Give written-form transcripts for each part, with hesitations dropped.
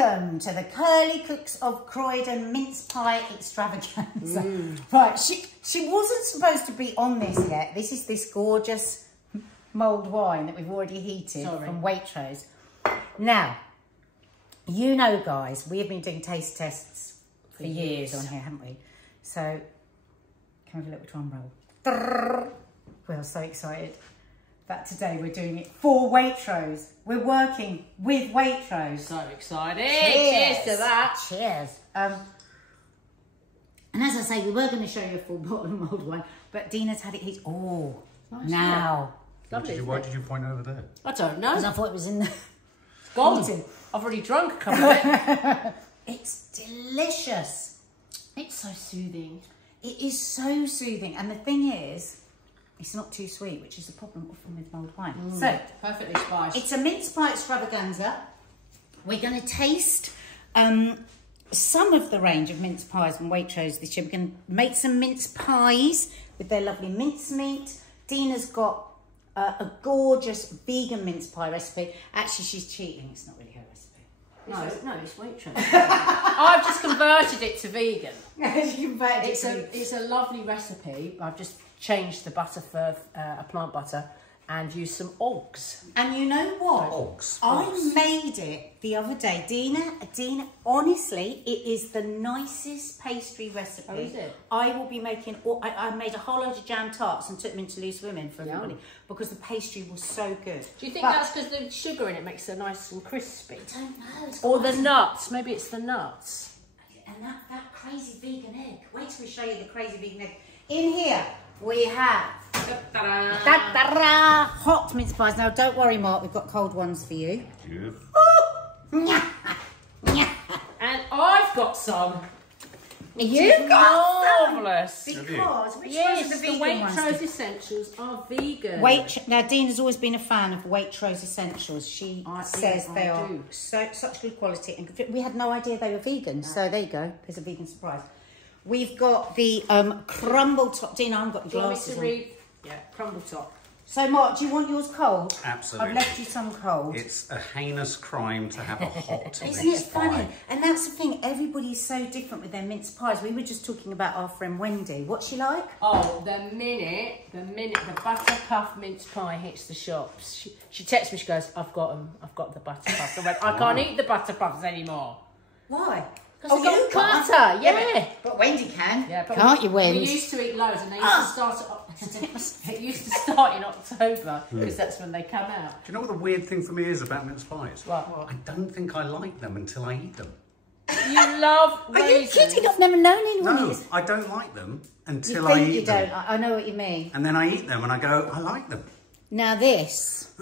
Welcome to the Curly Cooks of Croydon mince pie extravaganza. Right, she wasn't supposed to be on this yet. This is this gorgeous mulled wine that we've already heated from Waitrose. Now, you know, guys, we have been doing taste tests for years on here, haven't we? So, can we have a little drum roll? We're so excited that today we're doing it for Waitrose. We're working with Waitrose. So excited. Cheers. Cheers to that. Cheers. And as I say, we were going to show you a full bottle of mulled wine, but Dina's had it heated. Oh, nice, now. Lovely, why did you point over there? I don't know. Because I thought it was in the... It's gone. Heating. I've already drunk a couple of it. It's delicious. It's so soothing. It is so soothing. And the thing is, it's not too sweet, which is the problem often with mulled wine. So, perfectly spiced. It's a mince pie extravaganza. We're going to taste some of the range of mince pies from Waitrose this year. We're going to make some mince pies with their lovely mincemeat. Dina's got a gorgeous vegan mince pie recipe. Actually, she's cheating. It's not really her recipe. No, it's Waitrose. I've just converted it to vegan. It's a lovely recipe. I've just changed the butter for a plant butter and used some eggs. And you know what? Eggs. I made it the other day. Dina, honestly, it is the nicest pastry recipe. Oh, is it? I will be making, I made a whole load of jam tarts and took them into Loose Women for everybody because the pastry was so good. Do you think that's because the sugar in it makes it nice and crispy? I don't know. Or the nuts. Maybe it's the nuts. And that crazy vegan egg. Wait till we show you the crazy vegan egg. In here, we have hot mince pies. Now, don't worry, Mark, we've got cold ones for you. Yeah. And I've got some. You've got marvellous. Because which yes, ones are the the vegan ones? Waitrose Essentials are vegan. Now, Dina's always been a fan of Waitrose Essentials. She says they are such good quality. And we had no idea they were vegan. So there you go. There's a vegan surprise. We've got the crumble top. Dina, I've got the glasses on. Yeah, crumble top. So, Mark, do you want yours cold? Absolutely. I've left you some cold. It's a heinous crime to have a hot Isn't it funny? And that's the thing. Everybody's so different with their mince pies. We were just talking about our friend Wendy. What's she like? Oh, the minute the butter puff mince pie hits the shops, she texts me. She goes, "I've got them. I've got the butter puffs." I went, "I can't eat the butter puffs anymore." Why? Because you can't. Butter, yeah. But Wendy can. Yeah, but can't you, Wendy? We used to eat loads, and they used to start. It used to start in October because that's when they come out. Do you know what the weird thing for me is about mince pies? What? I don't think I like them until I eat them. You love raisins. Are you kidding? I've never known anyone No, who's... I don't like them until You I think eat you them. don't? I know what you mean. And then I eat them and I go, I like them. Now this,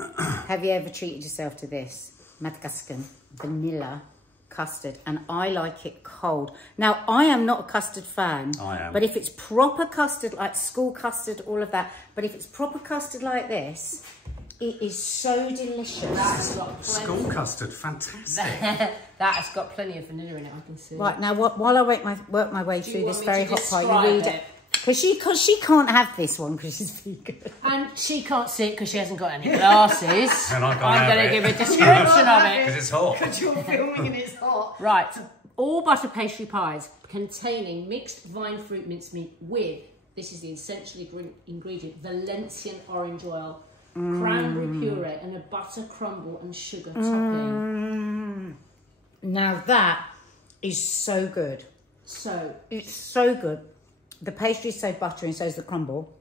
have you ever treated yourself to this? Madagascan vanilla custard, and I like it cold. Now, I am not a custard fan. I am. But if it's proper custard, like school custard, all of that, but if it's proper custard like this, it is so delicious. That's got plenty. School custard, fantastic. That has got plenty of vanilla in it, I can see. Right, now while I work my way through this very hot pie, you read it. Because she can't have this one because she's vegan. And she can't see it because she hasn't got any glasses. And I'm going to give a description of it. Because it's hot. Because you're filming and it's hot. Right. All butter pastry pies containing mixed vine fruit mincemeat with, this is the essential ingredient, Valencian orange oil, cranberry puree, and a butter crumble and sugar topping. Now that is so good. It's so good. The pastry is so buttery and so is the crumble.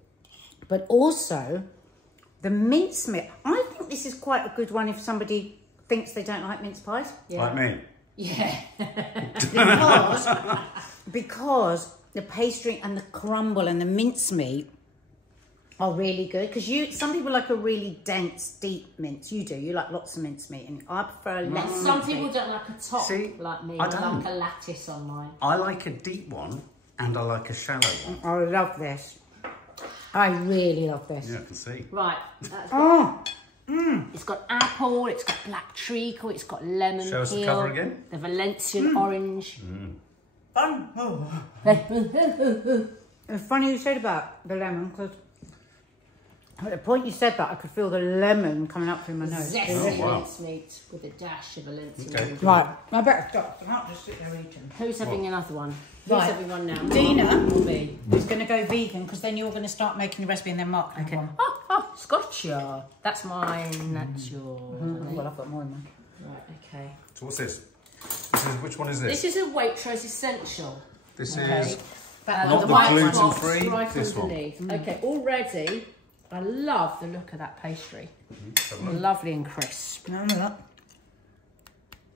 But also, the mincemeat. I think this is quite a good one if somebody thinks they don't like mince pies. Yeah. Like me. Yeah. because the pastry and the crumble and the mincemeat are really good. Because some people like a really dense, deep mince. You do. You like lots of mincemeat. And I prefer less Some people don't like a top like me. I don't. Like a lattice on mine. I like a deep one. And I like a shallow one. I love this. I really love this. Yeah, I can see. Right. It's got apple, it's got black treacle, it's got lemon peel. Show us the cover again. The Valencian orange. It's funny you said about the lemon because At the point you said that, I could feel the lemon coming up through my nose. Zesty wow. mincemeat with a dash of Valencian. Okay. Right, I better stop. I can't just sit there eating. Who's having another one? Who's Right. having one now? Dina Or me? is going to go vegan because then you're going to start making the recipe and then Mark can have one. Oh, Scotcha. That's mine. That's yours. Well, I've got more in mine. Right, okay. So what's this? Which one is this? This is a Waitrose Essential. This Okay. is But Not the the white gluten-free, box right this one. underneath. Okay, already, I love the look of that pastry. Lovely and crisp. no, no.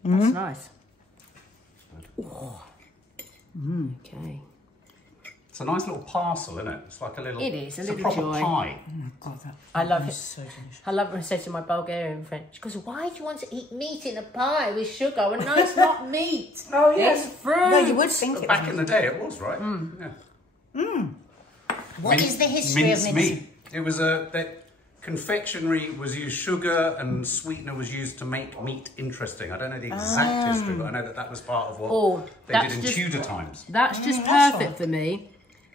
That's nice. Oh. Okay. It's a nice little parcel, isn't it? It's like a little. It is, a it's little proper joy. pie. God, that I love it. so delicious. I love when I say to my Bulgarian friend, she goes, why do you want to eat meat in a pie with sugar? Well, no, it's not meat. Oh, It's fruit. No, you would think it Back was. in the day, it was right. Yeah. What is the history of mince meat? It was confectionery was used, sugar and sweetener was used to make meat interesting. I don't know the exact history, but I know that was part of what they did in Tudor times. That's just that's perfect for me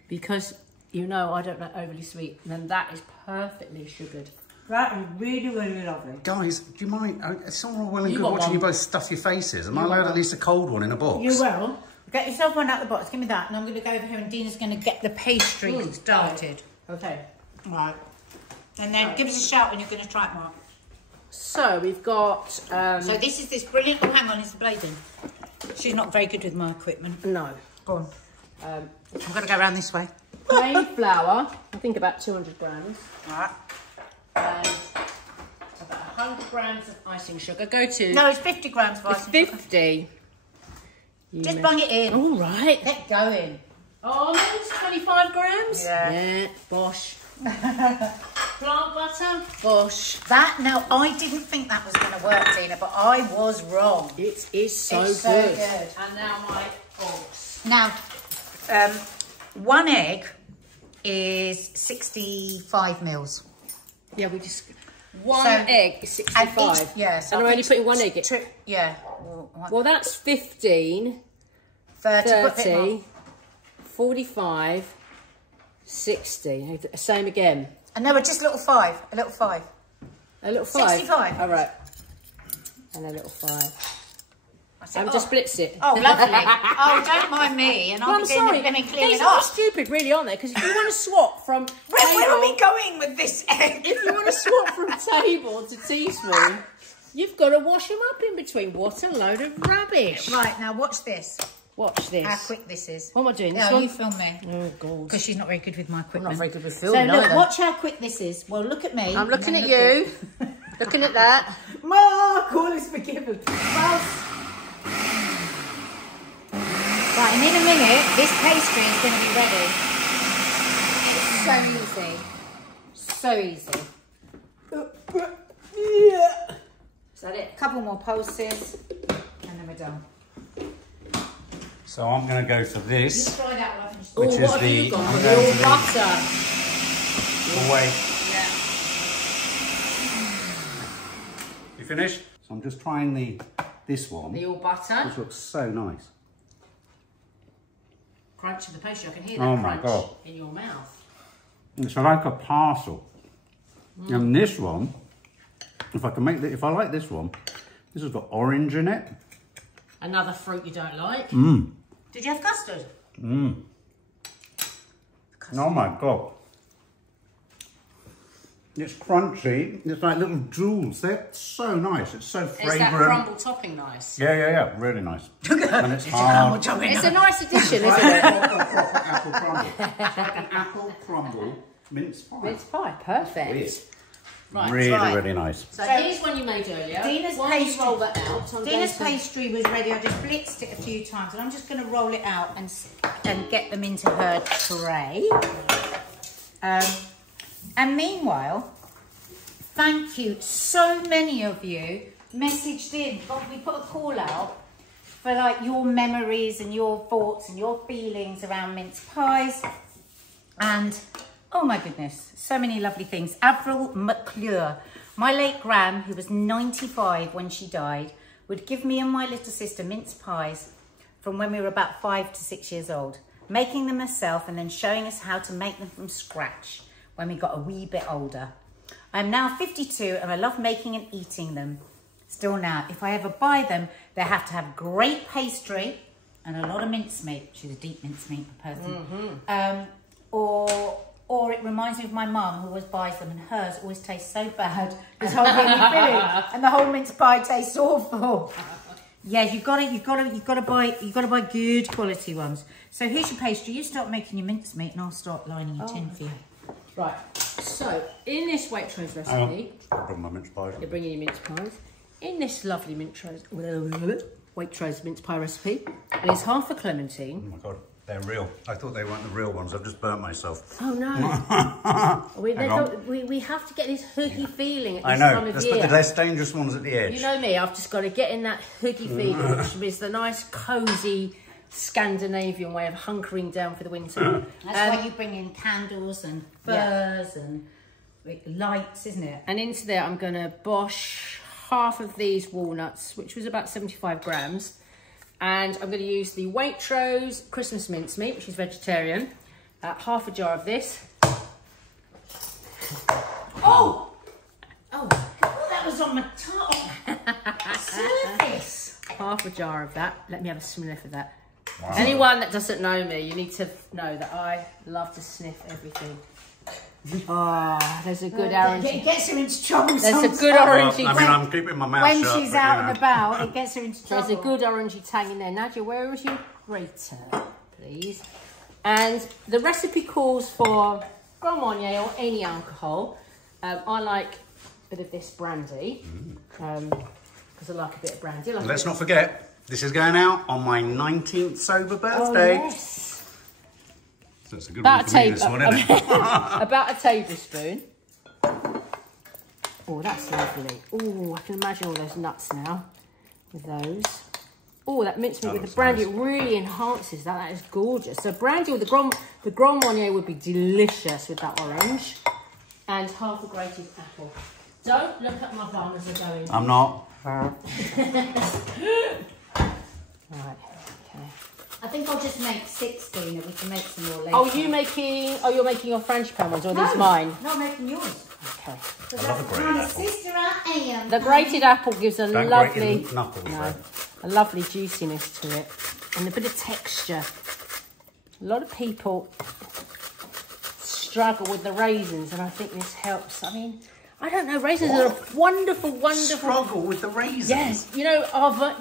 because, you know, I don't like overly sweet. And then that is perfectly sugared. That is really, really lovely. Guys, do you mind? It's all well and You good want watching one? you both stuff your faces. Am I allowed at least a cold one in a box? You will. Get yourself one out of the box. Give me that. And I'm going to go over here and Dina's going to get the pastry started. Okay. Right. And then give us a shout when you're going to try it, Mark. So we've got... So this is this brilliant... Oh, hang on, it's blading. She's not very good with my equipment. no. Go on. I'm going to go around this way. Plain flour, I think about 200 grams. Right. And about 100 grams of icing sugar. Go to... No, it's 50 grams of it's icing sugar. 50. Just bung it in. All right. Get going. Almonds, 25 grams. Yeah. Bosh. Plant butter. Bosh. That, now, I didn't think that was going to work, Dina, but I was wrong. It is so It's good. so good. And now my eggs. Now, one egg is 65 mils. Yeah, we just... One So- egg is 65. Yeah. So and I we're only think putting one egg in. Yeah. Well, that's 15, 30, 30, 45, 60. Same again. And no, just a little 5. A little 5. A little 5. 65. All right. And a little 5. Said, Just splits it. Oh, lovely. Oh, don't mind me. And Well, I'll I'm sorry. be clearing These it are off. stupid, really, aren't they? Because if you want to swap from Where are table- we going with this egg? If you want to swap from table to teaspoon, you've got to wash them up in between. What a load of rubbish. Right, now watch this. Watch this. How quick this is. What am I doing? This No, one? you film me. Oh, God. Because she's not very good with my equipment. I'm not very good with So filming look, either. watch how quick this is. Well, look at me. I'm looking and at then you. Looking at that. Mark, all is forgiven. Well, right, and in a minute, this pastry is going to be ready. It's so easy. So easy. Yeah. Is that it? A couple more pulses, and then we're done. So I'm going to go for this. Try that one. Which Ooh, is what have the- you got? I'm The going all for the- butter. Away. Yeah. You finished? So I'm just trying this one. The all butter. Which looks so nice. Crunch of the pastry. I can hear that Oh my crunch God. in your mouth. It's like a parcel. And this one, if I like this one, this has got orange in it. Another fruit you don't like. Did you have custard? Oh my God. It's crunchy. It's like little jewels. They're so nice. It's so Is that fragrant. crumble topping nice? Yeah. Really nice. And it's hard. It's a nice addition, isn't Proper it? apple crumble. It's like an apple crumble mince pie. Mince pie, perfect. Weird. Right, Really, right. really nice. So here's one you made earlier. Dina's While you pastry. roll that out, I'm Dina's going to- pastry was ready. I just blitzed it a few times, and I'm just going to roll it out and get them into her tray. And meanwhile, thank you. So many of you messaged in. We put a call out for like your memories and your thoughts and your feelings around mince pies. And oh my goodness, so many lovely things. Avril McClure, my late gran, who was 95 when she died, would give me and my little sister mince pies from when we were about 5 to 6 years old, making them herself and then showing us how to make them from scratch when we got a wee bit older. I'm now 52 and I love making and eating them. Still now, if I ever buy them, they have to have great pastry and a lot of mincemeat. She's a deep mincemeat person. Or it reminds me of my mum, who always buys them, and hers always tastes so bad. It's hardly any filling, and the whole mince pie tastes awful. Yeah, you've got to buy good quality ones. So here's your pastry. You start making your mincemeat, and I'll start lining your tin for you. Right. So in this Waitrose recipe, I'll bring my mince pies. you're bringing your mince pies. In this lovely Waitrose mince pie recipe, and it's half a clementine. Oh my God, they're real. I thought they weren't the real ones. I've just burnt myself. Oh no! we have to get this hooky feeling at this time of year. But the less dangerous ones at the edge. You know me, I've just got to get in that hooky feeling, which is the nice, cosy Scandinavian way of hunkering down for the winter. That's why you bring in candles and furs and lights, isn't it? And into there, I'm going to bosh half of these walnuts, which was about 75 grams. And I'm going to use the Waitrose Christmas mincemeat, which is vegetarian. Half a jar of this. Oh, that was on my top surface. Half a jar of that. Let me have a sniff of that. Wow. Anyone that doesn't know me, you need to know that I love to sniff everything. Oh, there's a good orange. It gets her into trouble. There's a good orangey. Well, I mean, I'm keeping my mouth when shut. When she's out and about, it gets her into trouble. There's a good orangey tang in there. Nadia, where is your grater, please? And the recipe calls for Grand Marnier or any alcohol. I like a bit of this brandy because I like a bit of brandy. Let's not forget, this is going out on my 19th sober birthday. Oh, yes. So it's a good one for me, this one, isn't it? About a tablespoon. Oh, that's lovely. Oh, I can imagine all those nuts now with those. Oh, that mincemeat with the brandy, it really enhances that. That is gorgeous. So brandy with the Grand Marnier would be delicious with that orange. And half a grated apple. Don't look at my bum as I go in. I'm not. Right, okay. I think I'll just make 16 and we can make some more later. Oh, you're making your frangipane ones, or are these mine? No, I'm making yours. Okay. I love a grated apple. Sister I am. The grated apple gives a lovely, knuckles, a lovely juiciness to it, and a bit of texture. A lot of people struggle with the raisins, and I think this helps. I mean, I don't know, raisins are a wonderful, wonderful... Struggle with the raisins? Yes, you know, our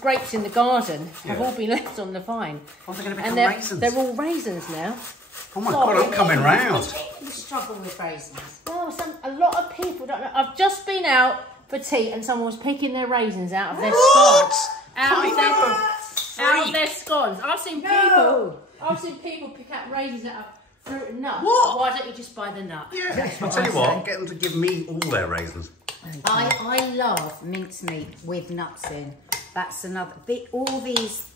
grapes in the garden have all been left on the vine. Oh, they're going to become raisins? They're all raisins now. Oh my God, I'm coming round. You struggle with raisins. No, a lot of people don't know. I've just been out for tea and someone was picking their raisins out of their scones. Out of their scones. I've seen people pick out raisins out of fruit and nuts. What? Why don't you just buy the nut? Yeah, I'll tell you what, get them to give me all their raisins. I love mincemeat with nuts in. That's another bit. All these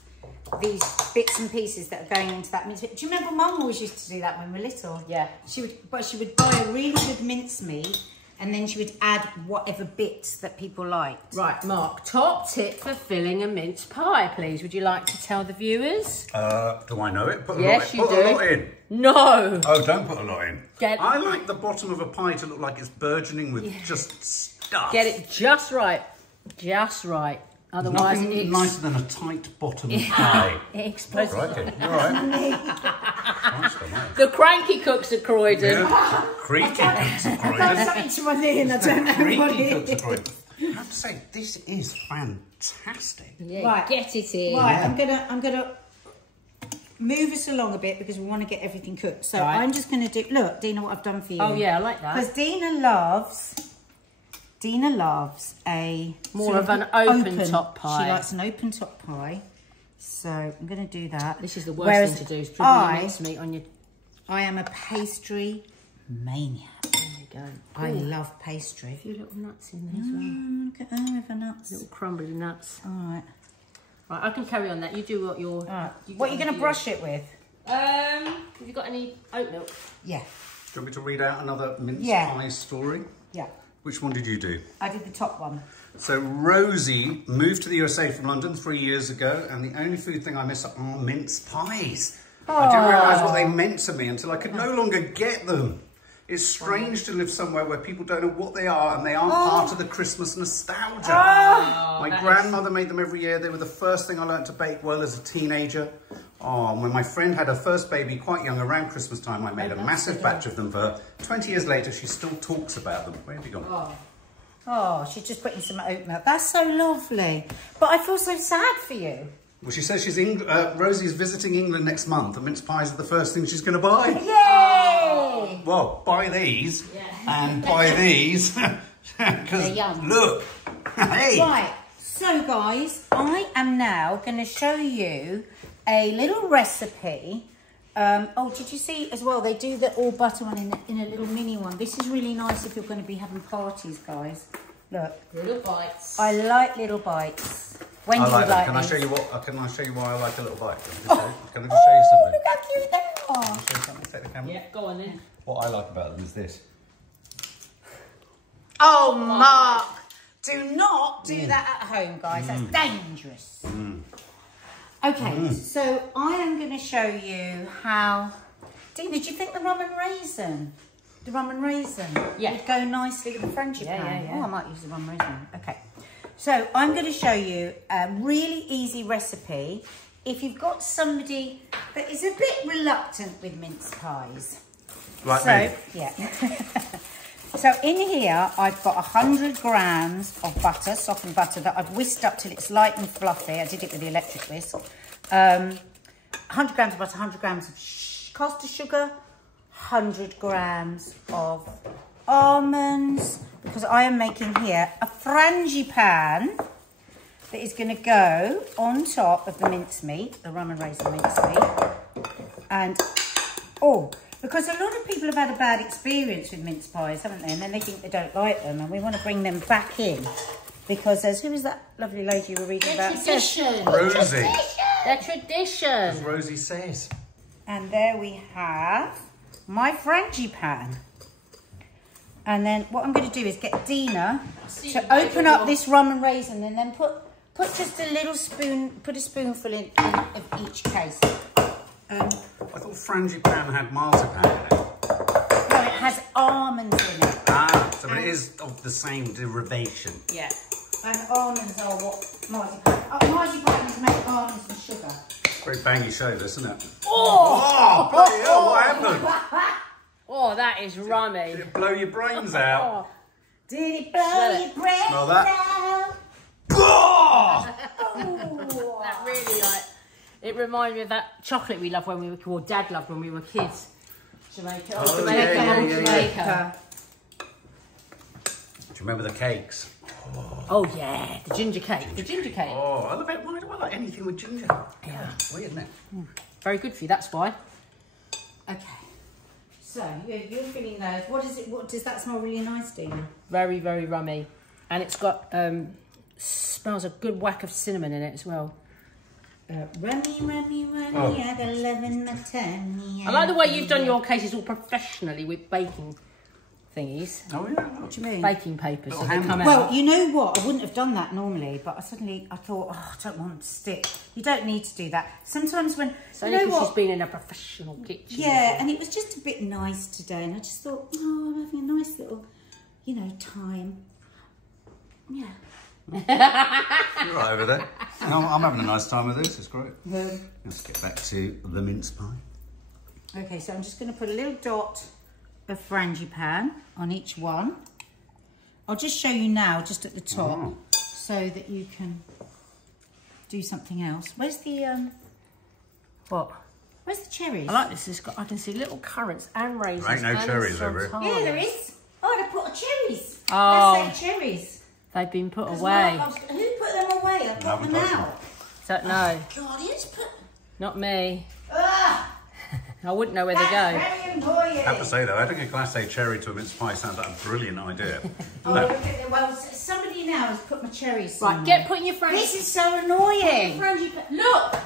bits and pieces that are going into that mincemeat. Do you remember Mum always used to do that when we were little? Yeah. She would buy a really good mincemeat and then she would add whatever bits that people liked. Right, Mark, top tip for filling a mince pie, please. Would you like to tell the viewers? Do I know it? Put Yes, you do. Put a lot in. No. Oh, don't put a lot in. I like the bottom of a pie to look like it's burgeoning with just stuff. Get it just right. Just right. Otherwise, nothing nicer than a tight bottom pie. It explodes. Crikey. All right. The cranky cooks at Croydon. Yeah. Creaky cooks at Croydon. I've done something to my knee and I don't know what Creaky it cooks at is. Croydon. I have to say, this is fantastic. Yeah, Right. get it in. Right, I'm gonna move us along a bit because we want to get everything cooked. So I'm just gonna do. Look, Dina, what I've done for you. Oh yeah, I like that. Because Dina loves a more of an open top pie. She likes an open top pie. So I'm going to do that. This is the worst thing to do, is dribble your mincemeat on your... I am a pastry maniac. There you go. I love pastry. A few little nuts in there as well. Look at them with the nuts. Little crumbly nuts. All right. Right, I can carry on that. You do what you're... Right. What are you going to brush it with? Have you got any oat milk? Yeah. Do you want me to read out another mince pie story? Yeah. Which one did you do? I did the top one. So Rosie moved to the USA from London 3 years ago, and the only food thing I miss are mince pies. I didn't realise what they meant to me until I could no longer get them. It's strange to live somewhere where people don't know what they are and they aren't part of the Christmas nostalgia. My grandmother made them every year. They were the first thing I learned to bake well as a teenager. Oh, when my friend had her first baby quite young around Christmas time, I made a massive batch of them for her. 20 years later, she still talks about them. Where have you gone? Oh, she's just putting some oat milk. That's so lovely. But I feel so sad for you. Well, she says Rosie's visiting England next month, and mince pies are the first thing she's going to buy. Yay! Well, buy these and buy these. They're yum. Look, hey. Right, so guys, I am now going to show you a little recipe. Oh, did you see as well? They do the all butter one in a little mini one. This is really nice if you're going to be having parties, guys. Look, little bites. I like little bites. When I do like you them. like Can I these? show you what? Can I show you why I like a little bite? Can I just show you something? Look how cute they are. Can I show you something? Take the camera. Yeah, go on then. What I like about them is this. Oh, Mark, do not do that at home, guys. That's dangerous. Okay, so I am going to show you how... Dina, did you think the rum and raisin would go nicely with the frangipane? Oh, I might use the rum and raisin. Okay. So I'm going to show you a really easy recipe if you've got somebody that is a bit reluctant with mince pies. Like me. Yeah. So in here, I've got 100 grams of butter, softened butter, that I've whisked up till it's light and fluffy. I did it with the electric whisk. 100 grams of butter, 100 grams of caster sugar, 100 grams of almonds, because I am making here a frangipane that is going to go on top of the mincemeat, the rum and raisin mincemeat. And, because a lot of people have had a bad experience with mince pies, haven't they? And then they think they don't like them, and we want to bring them back in. Because who was that lovely lady you were reading about? Tradition. Rosie. The tradition. As Rosie says. And there we have my frangipane. And then what I'm going to do is get Dina to open up this rum and raisin, and then put just a little spoon, put a spoonful in of each case. I thought frangipane had marzipan in it. No, it has almonds in it. So it is of the same derivation. Yeah. And almonds are what marzipan. Marzipan is made of almonds and sugar. Very bangy show, this, isn't it? Oh! Bloody hell, what happened? Oh, that is rummy. Did it blow your brains out? Did it blow your brains Smell that? out? That really, it reminded me of that chocolate we loved when we were, or Dad loved when we were kids. Jamaica. Oh, Jamaica. yeah. Jamaica. Do you remember the cakes? Oh, yeah. The ginger cake. The ginger cake. Oh, I love it. Why do I like anything with ginger? Yeah. Weird, isn't it? Very good for you, that's why. Okay. So, you're feeling those. What does that smell really nice, Dina? Very, very rummy. And it's got, smells a good whack of cinnamon in it as well. Rummy, I got love in my tummy. I like the way you've done your cases all professionally with baking thingies. Oh, yeah. What do you mean? Baking papers. So they hand- come Well, out. you know what? I wouldn't have done that normally, but I thought, I don't want them to stick. You don't need to do that. Sometimes when, So you know because she's what? been in a professional kitchen. Yeah, and it was just a bit nice today, and I just thought, I'm having a nice little, time. Yeah. You're right over there. No, I'm having a nice time with this. It's great. Let's get back to the mince pie. Okay, so I'm just going to put a little dot of frangipane on each one. I'll just show you now, just at the top, so that you can do something else. Where's the What? Where's the cherries? I like this. I can see little currants and raisins. There ain't no and cherries over here. Yeah, there is. Oh, they put cherries. Oh. Let's say cherries. They've been put Who away. put them away? I put them out. Don't know. God, who's put... Not me. Ugh, I wouldn't know where they that's go. very annoying. I have to say, though, adding a glacé cherry to a mince pie sounds like a brilliant idea. Oh, look at the, well, somebody now has put my cherries Right, in get there. putting your friends. This is so annoying. Look!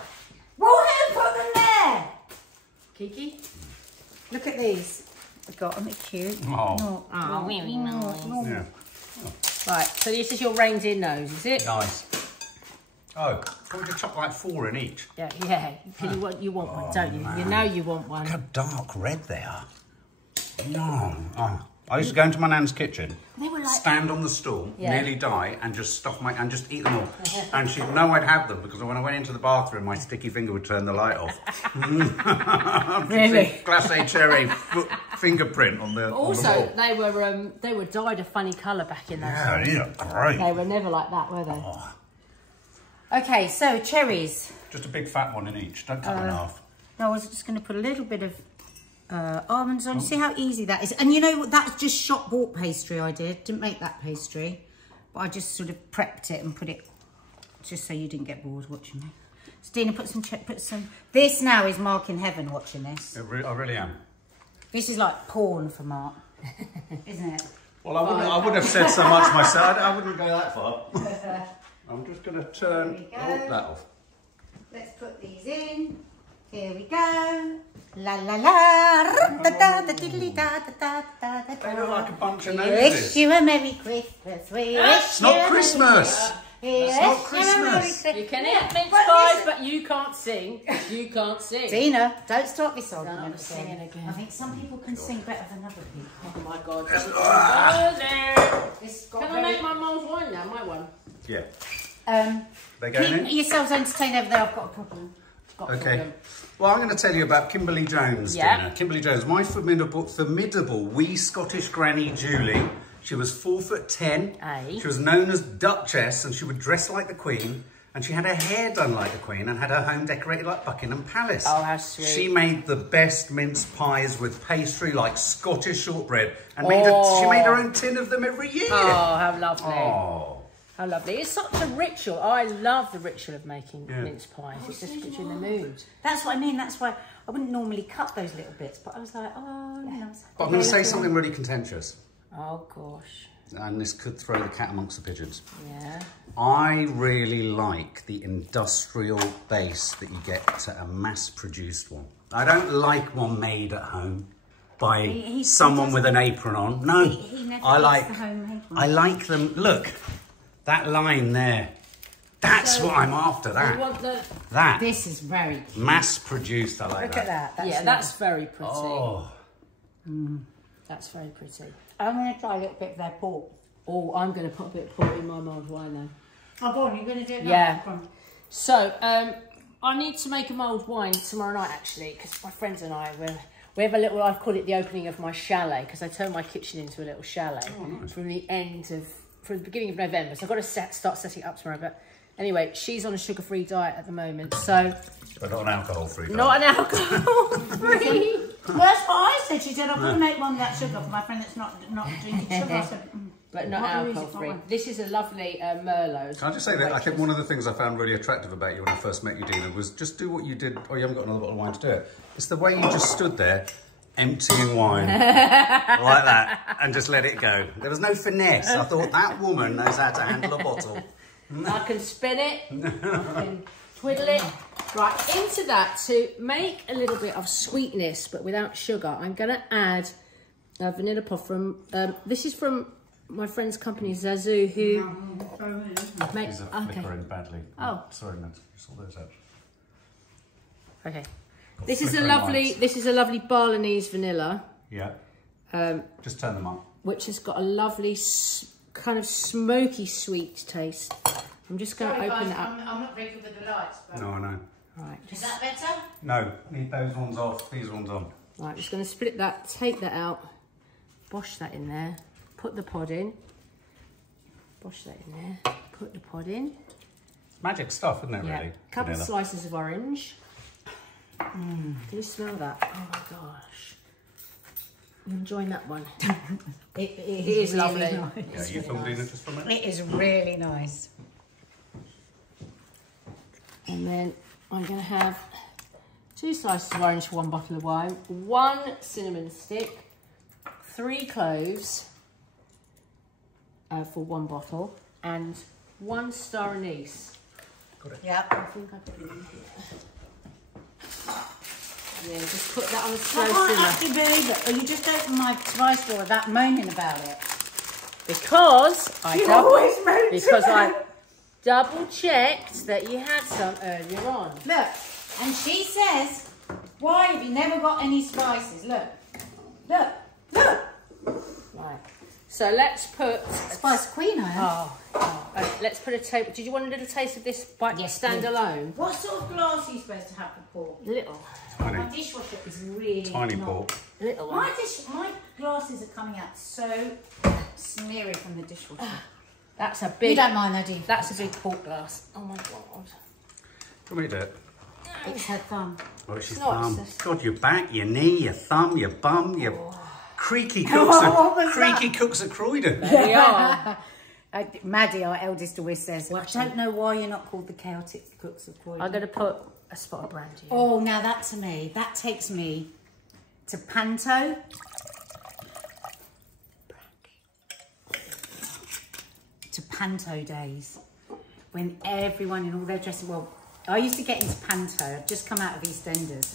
Well, who put them there? Kiki? Look at these. I got them, they're cute. Oh. Oh, really nice. Yeah. Right, so this is your reined in nose, is it? Nice. Oh, can we just chop like 4 in each? Yeah. You want one, don't you? You know you want one. Look how dark red they are. No. Oh. I used to go into my nan's kitchen, They were like, stand on the stool, Yeah. nearly die, and just just eat them all. And she'd know I'd have them because when I went into the bathroom, my sticky finger would turn the light off. Really? Glacé cherry fingerprint on the Also, on the wall. they were dyed a funny colour back in those Yeah, days. yeah, great. They were never like that, were they? Oh, okay, so cherries. just a big fat one in each. Don't cut them in half. No, I was just going to put a little bit of almonds on. See how easy that is. And you know what? That's just shop bought pastry I did. Didn't make that pastry. But I just sort of prepped it and put it just so you didn't get bored watching me. So Dina, put some. This now is Mark in heaven watching this. I really am. This is like porn for Mark, isn't it? Well, I wouldn't have said so much myself. I wouldn't go that far. I'm just going to turn that off. Let's put these in. Here we go. La la la. Da da da diddly da da da da da. They look like a bunch of We wish noses. you a Merry Christmas. We wish It's not Christmas. It's not Christmas. You can eat mince pies, but you can't sing. You can't sing. Dina, don't start this argument. I'm singing again. I think some people can sing better than other people. Oh my God. This Can I make my mulled wine now? My one. Yeah. They keep going in? yourselves entertained over there. I've got a problem. Okay. Well, I'm going to tell you about Kimberly Jones, Yeah. Dina. Kimberly Jones, my formidable wee Scottish granny Julie. She was 4'10". Aye. She was known as Duchess, and she would dress like the Queen. And she had her hair done like the Queen and had her home decorated like Buckingham Palace. Oh, how sweet. She made the best mince pies with pastry like Scottish shortbread. And she made her own tin of them every year. Oh, how lovely. Oh. How lovely. It's such a ritual. I love the ritual of making mince pies. It just puts you in the mood. That's what I mean. That's why I wouldn't normally cut those little bits, but I was like, oh, you know. But I'm going to say something really contentious. Oh, gosh. And this could throw the cat amongst the pigeons. Yeah. I really like the industrial base that you get to a mass-produced one. I don't like one made at home by someone with an apron on. No, He never eats the homemade one. I like them. Look, that line there. That's what I'm after. You want the... That. This is very cute. Mass-produced. I like Look that. at that. yeah, that's very pretty. Oh. That's very pretty. I'm going to try a little bit of their pork. Oh, I'm going to put a bit of port in my mulled wine though. Oh, go on, you're going to do it now? Yeah. Go on. So, I need to make a mulled wine tomorrow night, actually, because my friends and I, we have a little, I call it the opening of my chalet, because I turned my kitchen into a little chalet from the beginning of November. So I've got to start setting it up tomorrow. But anyway, she's on a sugar-free diet at the moment, so... But not an alcohol-free diet. Not an alcohol-free. Well, that's what I said. She said, I'm going to make one without sugar for my friend that's not drinking sugar. I said, But not What alcohol-free. is it? This is a lovely Merlot. Can I just say that I think one of the things I found really attractive about you when I first met you, Dina, was just do what you did. Oh, you haven't got another bottle of wine to do it. It's the way you just stood there, emptying wine like that, and just let it go. There was no finesse. I thought that woman knows how to handle a bottle. I can spin it, I can twiddle it. Right, into that, to make a little bit of sweetness, but without sugar, I'm going to add a vanilla puff from, this is from my friend's company, Zazu, who makes... These are flickering badly. Oh. Sorry, Nat. You saw those out. Okay. This is a lovely Balinese vanilla. Yeah. Just turn them up. Which has got a lovely kind of smoky sweet taste. I'm just going to open it up. I'm not very good with the lights. But... No, I know. Right, Is that better? No, need those ones off, these ones on. Right, just going to split that, take that out, bosh that in there, put the pod in, bosh that in there, put the pod in. Magic stuff, isn't it, Yeah, really? a couple of Vanilla. slices of orange. Can you smell that? Oh my gosh. I'm enjoying that one. It is really lovely. Nice. Yeah, you filmed Dina just for a minute? It is really nice. And then I'm going to have 2 slices of orange for 1 bottle of wine, 1 cinnamon stick, 3 cloves for 1 bottle, and 1 star anise. Yep. I think I put it in here. Yeah, just put that on a I slow can't simmer. actually believe it. Well, you just opened my spice drawer without moaning about it. Because always moan I double checked that you had some earlier on. Look, and she says, why have you never got any spices? Look, look, Right. So let's put... Spice Queen, I am. Let's put a table. Did you want a little taste of this bite stand alone? What sort of glass are you supposed to have for pork? Little. Tiny. My dishwasher is really Tiny not. pork. Little one. My glasses are coming out so smeary from the dishwasher. That's a big... You don't mind though, do you? That's a big pork glass. Oh my God. Come here, do it. It's her thumb. Oh, it's your not, thumb. it's God, your back, your knee, your thumb, your bum, your creaky cooks at Croydon. There we are. Maddie, our eldest, always says, I don't know why you're not called the chaotic cooks of Croydon. I'm going to put a spot of brandy in. Oh, now that takes me to Panto. To Panto days. When everyone in all their dressing, well, I used to get into Panto. I'd just come out of EastEnders.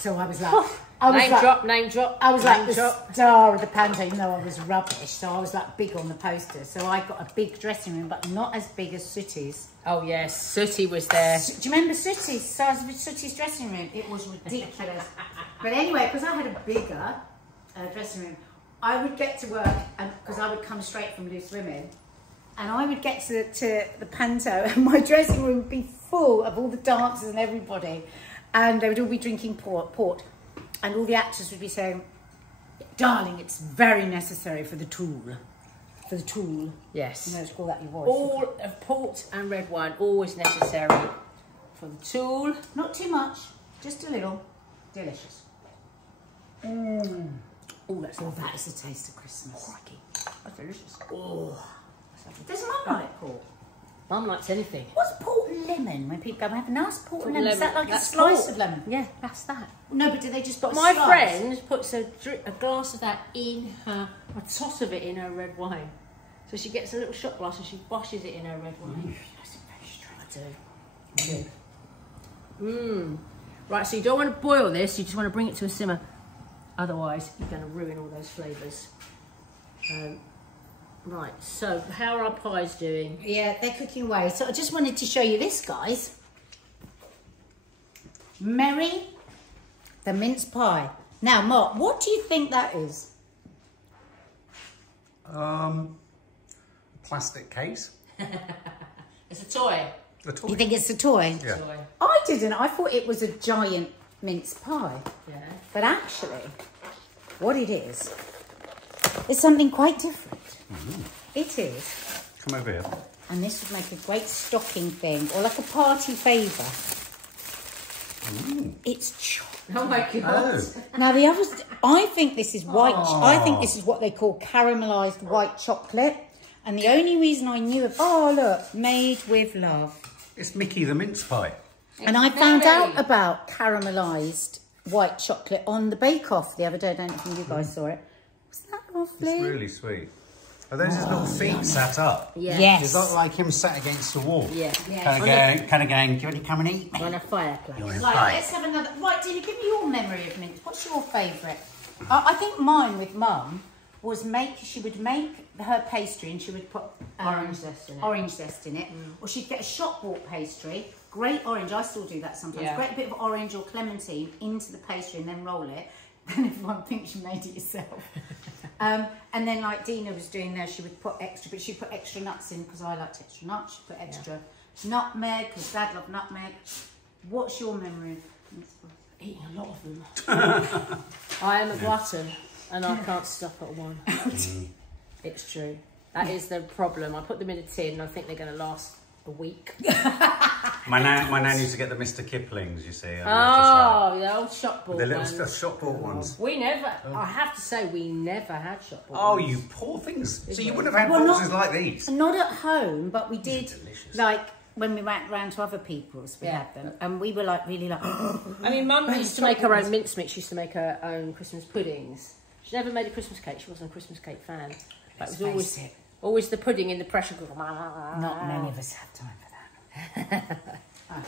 So I was like... Name drop. I was like the star of the Panto, even though I was rubbish. So I was like big on the poster. So I got a big dressing room, but not as big as Sooty's. Oh yes, Sooty was there. Do you remember Sooty's size of Sooty's dressing room? It was ridiculous. But anyway, because I had a bigger dressing room, I would get to work, and because I would come straight from Loose Women, and I would get to the Panto, and my dressing room would be full of all the dancers and everybody, and they would all be drinking port. And all the actors would be saying, darling, it's very necessary for the tool. For the tool. Yes. You know, to call that your voice. All of port and red wine, always necessary for the tool. Not too much, just a little. Delicious. Oh, that's That is the taste of Christmas. crikey. That's delicious. Oh. Does Mum like pork? Mum likes anything. What's port and lemon? When people go and have a nice port and lemon, is that like That's a slice port. of lemon? Yeah, that's that. No, but do they just put But my a slice? friend puts a glass of that in her, a tot of it in her red wine. So she gets a little shot glass and she washes it in her red wine. That's very I strange. do. Right, so you don't want to boil this, you just want to bring it to a simmer. Otherwise, you're going to ruin all those flavours. Right, so how are our pies doing? Yeah, they're cooking away. So I just wanted to show you this, guys. Merry, the mince pie. Now, Mark, what do you think that is? Plastic case. It's a toy. The toy. You think it's a toy? Yeah. Toy. I didn't. I thought it was a giant mince pie. Yeah. But actually, what it is something quite different. It is. Come over here. And this would make a great stocking thing, or like a party favour. It's chocolate. Oh my God. Now the others, I think this is white. I think this is what they call caramelised white chocolate. And the only reason I knew of, oh look, made with love. It's Mickey the mince pie. And I found out about caramelised white chocolate on the Bake Off the other day. I don't know if you guys saw it. Was that lovely? It's really sweet. Are those his little feet sat up? Yeah. Yes. Is that like him sat against the wall? Yeah. Kind of going, do you want to come and eat me? On a fireplace. You want a Right, bite? let's have another. Right, Dina, give me your memory of mince. What's your favourite? I think mine with Mum was she would make her pastry and she would put Orange zest in it. Orange zest in it. Or she'd get a shop bought pastry, great orange. I still do that sometimes. Yeah. Great bit of orange or clementine into the pastry and then roll it. Then everyone thinks you made it yourself. And then like Dina was doing there, she would put extra, but she'd put extra nuts in because I liked extra nuts. She'd put extra nutmeg because Dad loved nutmeg. What's your memory of mince pies? Eating a lot of them. I am a glutton and I can't stop at one. It's true. That is the problem. I put them in a tin and I think they're going to last a week. My nan used to get the Mr. Kiplings, you see. And The old shop bought the little ones. shop bought ones. We never, I have to say, we never had shop bought Oh, ones. you poor things. So you wouldn't have had Well, boxes like these? Not at home, but we did, delicious. like, when we went round to other people's, we had them. And we were, like, really like... I mean, Mum used to make her own mincemeat. She used to make her own Christmas puddings. She never made a Christmas cake. She wasn't a Christmas cake fan. But it was always the pudding in the pressure cooker. Not many of us have time for that.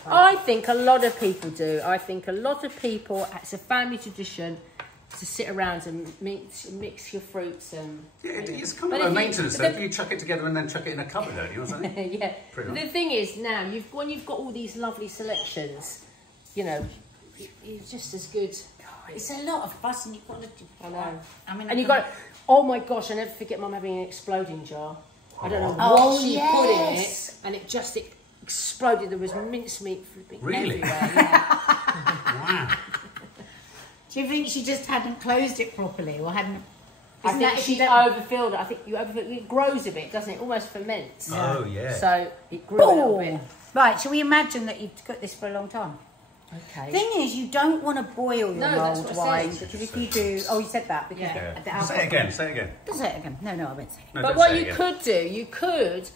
I think a lot of people do. I think a lot of people, it's a family tradition to sit around and mix your fruits and... Yeah, it's kind of But low if you- maintenance but though. You chuck it together and then chuck it in a cupboard, don't you, or something? Yeah. Pretty But much. the thing is, now, when you've got all these lovely selections, you know, you're just as good. It's a lot of fuss, and you've got to. I know. I mean, and you got. Oh my gosh! I never forget Mum having an exploding jar. I don't know what she put in it, and it just exploded. There was mincemeat flipping everywhere. Yeah. Wow. Do you think she just hadn't closed it properly, or hadn't? I think she overfilled it. I think you overfill it. It grows a bit, doesn't it? Almost ferments. Oh yeah. So it grew a little bit. Right. Shall we imagine that you've cooked this for a long time? Okay. Thing is, you don't want to boil your mulled wine, said. because if you do, you said that because the alcohol. Say it again. Say it again. Say it again. No, I won't say it. No, but what you could do, you could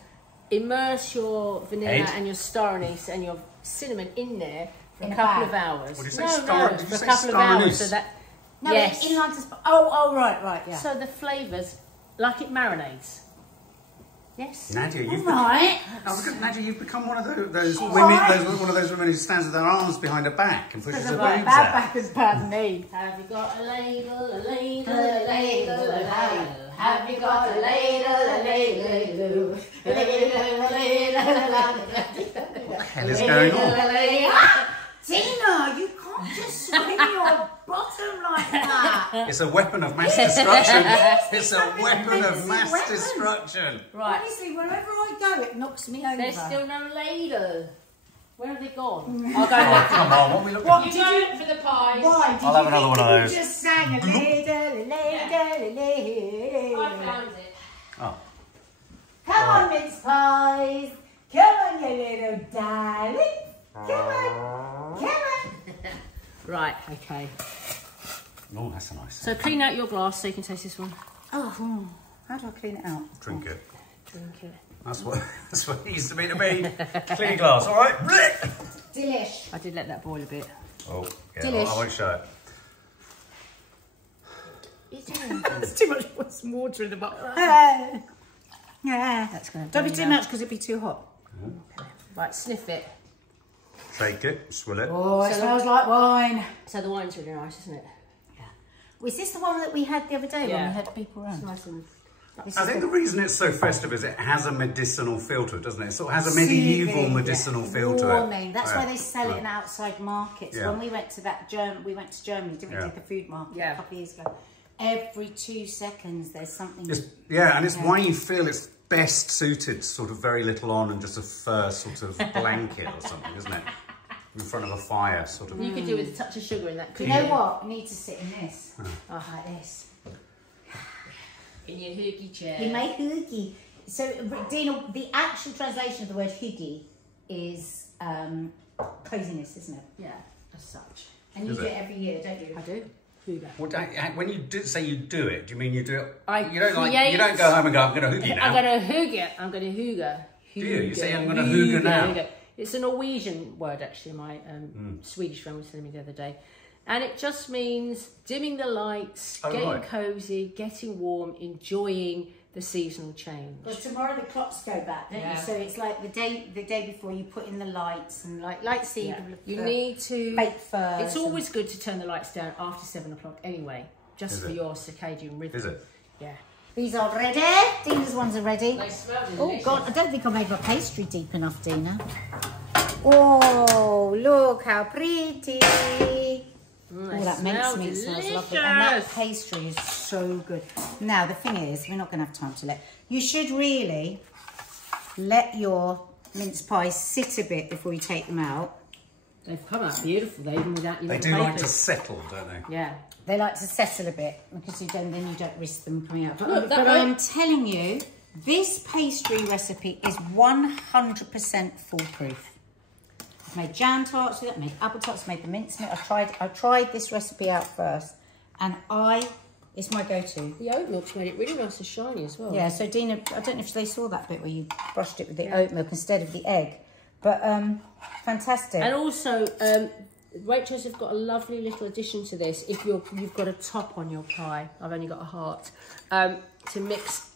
immerse your vanilla and your star anise and your cinnamon in there for a couple of hours. What did you say? For a couple of hours. So that. No, yes. in like right, yeah. So the flavours, like it marinates. Yes. Nadia, you've Nadia, you've become one of those women, one of those women who stands with her arms behind her back and pushes her boobs out. Bad back is bad knee. Have you got a ladle, a ladle, a ladle, a ladle? Have you got a ladle, a ladle, a ladle? What the hell is going on? Tina, you can't just swing your bottom like that. It's a weapon of mass destruction. It's a weapon of mass destruction. Right. Honestly, wherever I go, it knocks me over. There's still no ladle. Where have they gone? I'll go look. Come on, what are we looking at? You go for the pies. Why? Did I'll have another one of those. You just sang a ladle. I found it. Oh. Come on, mince pies. Come on, you little darling. Come on. Come on. Right, okay. Oh, that's a nice. So clean out your glass so you can taste this one. Oh, how do I clean it out? Drink it. Drink it. That's what it used to be to me. Clean your glass, all right? Delish. I did let that boil a bit. Oh, yeah, Delish. I won't show it. There's too much water in the bottle. Yeah. That's going to Don't be too much because it'd be too hot. Okay. Right, sniff it. Take it, swill it. Oh, it smells like wine. So the wine's really nice, isn't it? Yeah. Was this the one that we had the other day when we had people around? It's nice and... I think the reason it's so festive is it has a medicinal feel to it, doesn't it? It sort of has a medieval medicinal feel to it. Warming. That's why they sell it in outside markets. Yeah. When we went to Germany, didn't we, to the food market a couple of years ago? Every 2 seconds there's something. And it's why you feel it's best suited, sort of very little on and just a fur sort of blanket or something, isn't it? In front of a fire, sort of. You could do with a touch of sugar in that. You know what? I need to sit in this. Like this. In your hoogie chair. In my hoogie. So, Dina, the actual translation of the word hoogie is coziness, isn't it? Yeah, as such. And you do it every year, don't you? I do. Hooga. When you say you do it, do you mean you do it? You don't go home and go, I'm going to hoogie now. I'm going to hooga. I'm going to hooga. Do you? You say I'm going to hooga now. Hooga. It's a Norwegian word, actually. My Swedish friend was telling me the other day. And it just means dimming the lights, getting cosy, getting warm, enjoying the seasonal change. Well, tomorrow the clocks go back, don't you? So it's like the day before you put in the lights and like see you need to bake first. It's always good to turn the lights down after 7 o'clock anyway, just for your circadian rhythm. Is it? Yeah. These are ready. Dina's ones are ready. They smell delicious. Oh God, I don't think I made my pastry deep enough, Dina. Oh, look how pretty. Oh, that mincemeat smells lovely. And that pastry is so good. Now, the thing is, we're not going to have time to you should really let your mince pies sit a bit before you take them out. They've come out beautiful, even without your They do like to settle, don't they? Yeah. They like to settle a bit because then you don't risk them coming out. But I'm telling you, this pastry recipe is 100% foolproof. I've made jam tarts with it, made apple tarts, made the mincemeat. I tried this recipe out first, and it's my go-to. The oat milk's made it really nice and shiny as well. Yeah, so Dina, I don't know if they saw that bit where you brushed it with the oat milk instead of the egg, but fantastic. And also, Waitrose have got a lovely little addition to this. If you've got a top on your pie, I've only got a heart, to mix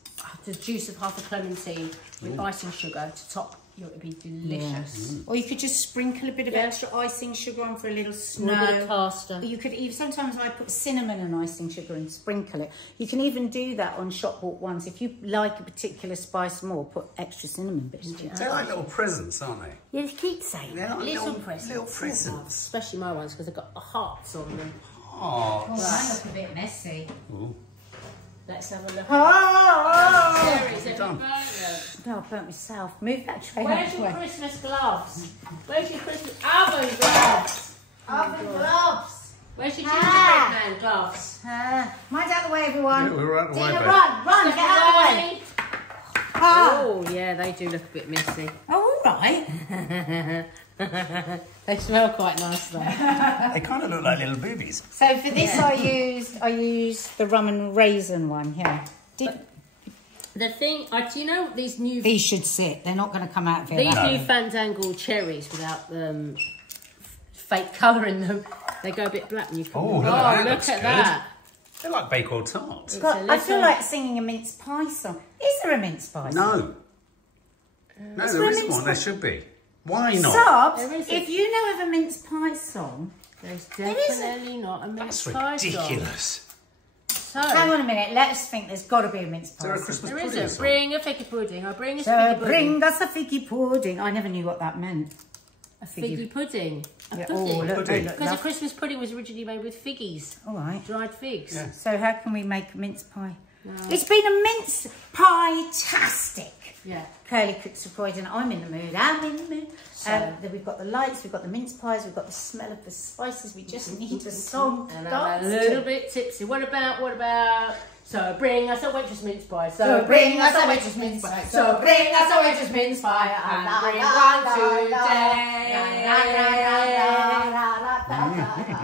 the juice of half a clementine with icing sugar to top. It would be delicious. Or you could just sprinkle a bit of extra icing sugar on for a little snow. Or a bit of caster. You could even, sometimes I put cinnamon and icing sugar and sprinkle it. You can even do that on shop bought ones. If you like a particular spice more, put extra cinnamon bits to it. They're like little presents, aren't they? Yeah, keep saying They're like little presents. Little presents. Especially my ones because they've got hearts on them. Oh, mine look a bit messy. ooh. Let's have a look. Oh! Cherries, have you Done. burnt them? No, I burnt myself. Move that tray Where's out the your way. Christmas gloves? Where's your Christmas oven gloves? Oven gloves. Where's your gingerbread man gloves? Mine's out the way, everyone. Yeah, we're out of the way, Tina, babe. run, get out of the way. Oh, yeah, they do look a bit messy. Oh, all right. They smell quite nice though. They kind of look like little boobies. So for this, I used the rum and raisin one. Yeah. The thing, do you know these new These should sit. They're not going to come out of here. these that new way. Fandangle cherries without fake colour in them? They go a bit black. And you can, Oh, look at that, look looks at good. that. They're like Bakewell tarts. God, It's a I feel little- like singing a mince pie song. Is there a mince pie song? No, Is there there a isn't mince one. pie? There should be. Why not? Subs, There is a- if you know of a mince pie song, There's There isn't. definitely not a mince That's pie song. ridiculous. So, hang on a minute, let's think there's got to be a mince Is there pie a song. Christmas there pudding isn't. song? Bring a figgy pudding. I bring a So figgy pudding. bring us a figgy pudding. I never knew what that meant. A Figgy pudding. A Yeah, pudding. oh, look, Pudding. look, Because a look. Christmas pudding was originally made with figgies, All right. dried figs. Yeah. So how can we make a mince pie? It's been a mince pie-tastic. Yeah. Curly Cooks of Croydon. I'm in the mood. I'm in the mood. So- Then we've got the lights, we've got the mince pies, we've got the smell of the spices. We just need a song to And I'm dance a little to. bit tipsy. What about? So bring us a waitress mince pie. So bring us a waitress mince pie. So bring us a waitress mince pie. And bring one today.